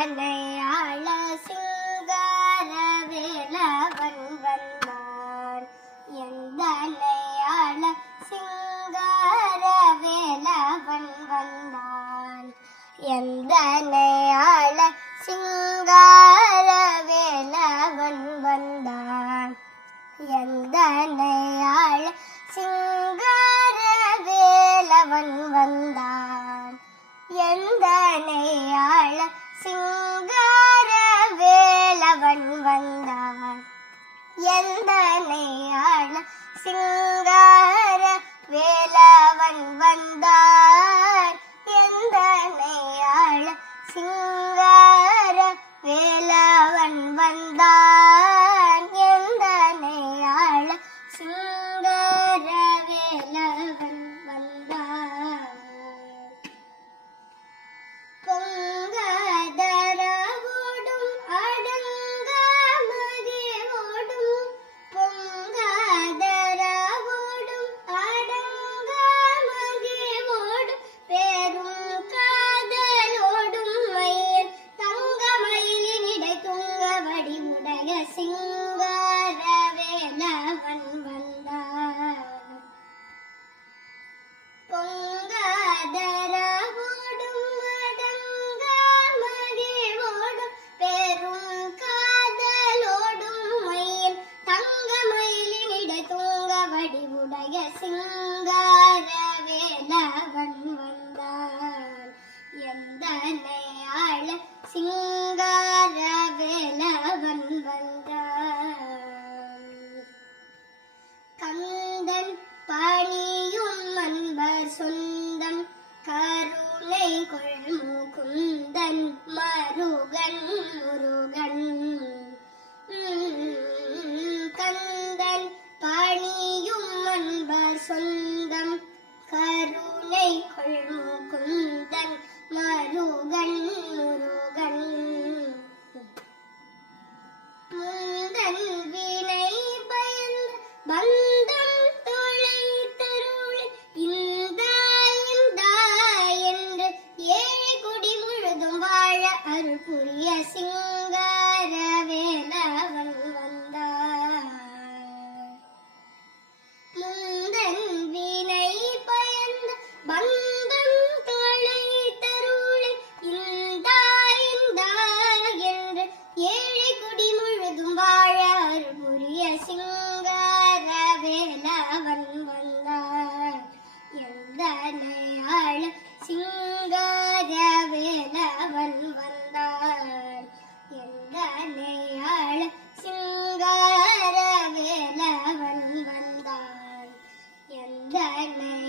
எந்தனையாள சிங்கார வேலவன் வந்தான். எந்தனையாள சிங்கார வேலவன் வந்தான். எந்தனையாள சிங்கார வேலவன் வந்தான். எந்தனையாள சிங்கார வேலவன் வந்தான். எந்தனையாள சிங்கார வேலவன் வந்தான். எந்தனையாள சிங்கார வேலவன் வந்தான். எந்தனையாள சிங்கார வேலவன் வந்தான். எந்தனையாள சிங்கார வேலவன் வந்தான். பொங்காதரவோடும் அடங்காமதியோடும் பொங்காதரவோடும் அடங்காமதியோடும் பெரும் காதலோடும் மயில் தங்கமயிலினிடை துங்கவடி உடைய சிங்கார வேலவன் வந்தான். பொங்காதரவோடும் அடங்காமதியோடும் பெரும் காதலோடும் மயில் தங்கமயிலினிடை துங்கவடி உடைய சிங்கார வேலவன் வந்தான். எந்தனையாள சிங்கார வேலவன் வந்தான். கந்தன் பணியும் அன்பர் சொந்தம் கருணை கொள்ளும் குந்தன் மருகன் முருகன். கந்தன் பணியும் அன்பர் சொந்தம் கருணை கொள்ளும் குந்தன் மருகன் முருகன். முந்தன் வினை பயந்த பந்தம் தொலை தருளை இந்தா இந்தா என்று ஏழை குடி முழுதும் வாழ அருள் புரிய சிங்கார வேலவன் வந்தான். முந்தன் வினை பயந்த பந்தம் தொலை தருளை இந்தா இந்தா என்று ஏழை குடி முழுதும் வாழ அருள் புரிய சிங்கார வேலவன் வந்தான். எந்தனையாள சிங்கார வேலவன் வந்தான். எந்தனையாள சிங்கார வேலவன் வந்தான். எந்தனை